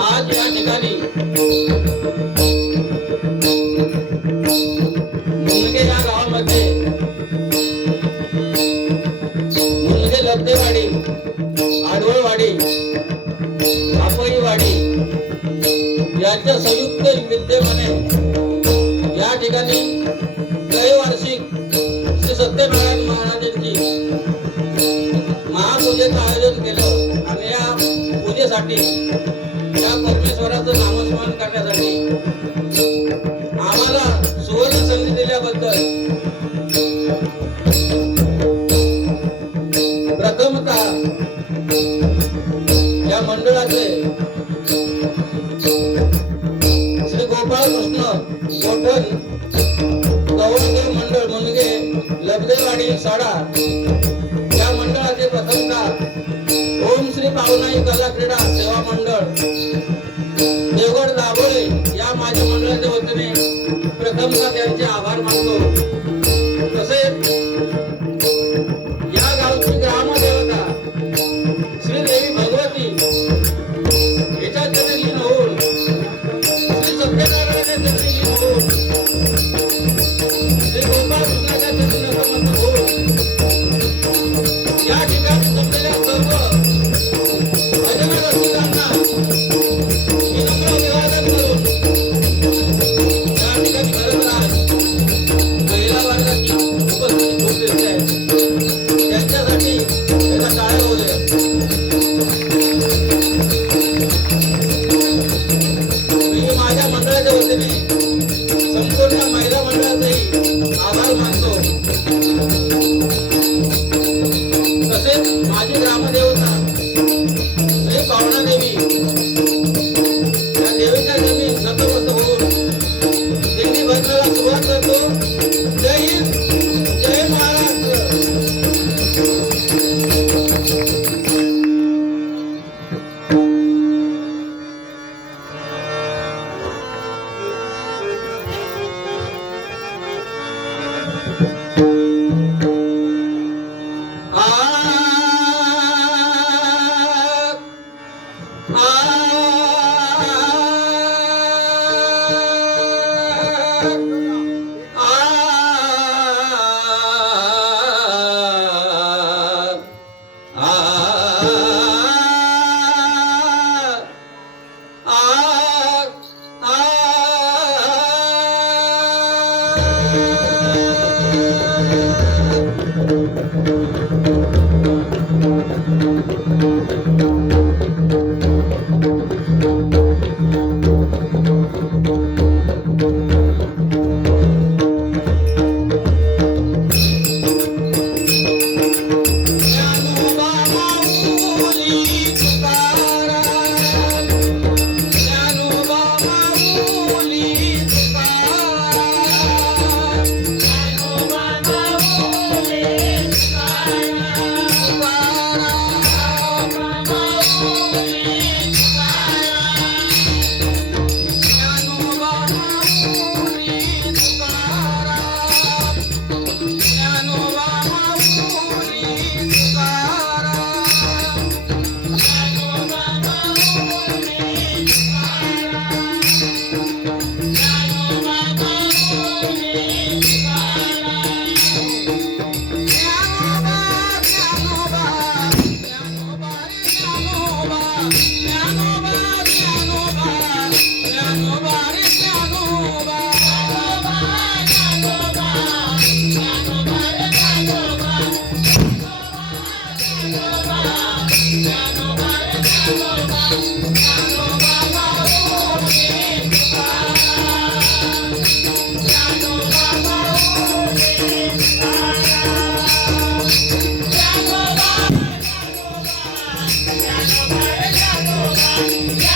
आज या ठिकाणी मुलगे या गावामध्ये मुलगे लब्धेवाडी, आडवळवाडी, आपईवाडी यांच्या संयुक्त विद्यमाने या ठिकाणी त्रैवार्षिक श्री सत्यनारायण महाराजांची महापूजेचं आयोजन केलं आणि या पूजेसाठी या परमेश्वराचं नामस्मरण करण्यासाठी आम्हाला सुवर्ण संधी दिल्याबद्दल प्रथमतः या मंडळाचे श्री गोपाळकृष्ण गोठण गवळदेव मंडळ मुनगे लब्धेवाडी साडा या मंडळाचे प्रथमतः ओम श्री पावनाई कला क्रीडा सेवा मंडळ देवगड दाभोळे या माझ्या मंडळाच्या वतीने प्रथमतः त्यांचे आभार मानतो। तसेच या गावची ग्रामदेवता श्री देवी भगवती हिच्या चरणी लीन होऊन श्री सत्यनारायणाच्या चरणी लीन होऊन श्री गोपाळकृष्णाच्या चरणी नतमस्तक होऊन या ठिकाणी जमलेल्या सर्व भजन रसिकांना विनम्र अभिवादन करून या ठिकाणी खरंच आज महिला वर्गाची उपस्थिती खूप दिसते आहे, त्यांच्यासाठी त्याचा टाळ्या होऊ द्या। मी माझ्या मंडळाच्या वतीने संपूर्ण महिला मंडळाचाही आभार मानतो। तसेच माझी ग्रामदेवता श्री पावना देवी या देवीच्या चरणी नतमस्तक होऊन दिंडी भजनाला सुरुवात करतो। जय हिंद, जय महाराष्ट्र। Yeah.